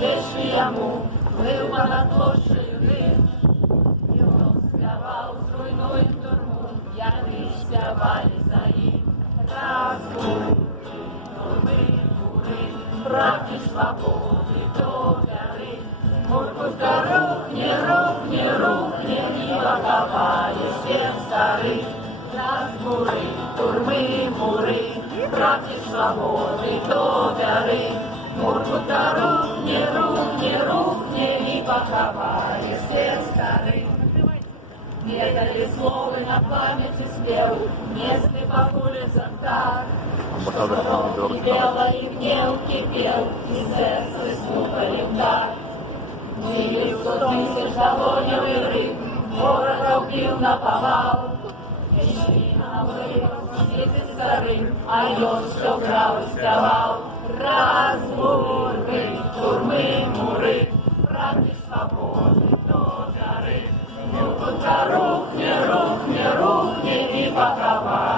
свечи йому, плив понад площею дим. І он співав, зруйнуй турму, як ви співали за їм. Разбури, турми, правді свободи до горы. Муркушка рухни, рухни, рухни, и боковая свет старый. Разбуры, турмы, муры, правді свободи до горы. Муркушка рухни, рухни, рухни, и боковая свет старый. Бегали словы на памяти спел, местный по улицам так, что кровь кипела и гнев кипел, и сердце стукали вдаль. 900 тысяч долоневый рыб, ворога убил наповал. И шли на вырос дети старым, а он все крал и спевал. Разбуры, турмы, муры, правди свободы до горы. Муркутка рухни, рухни, рухни, и покова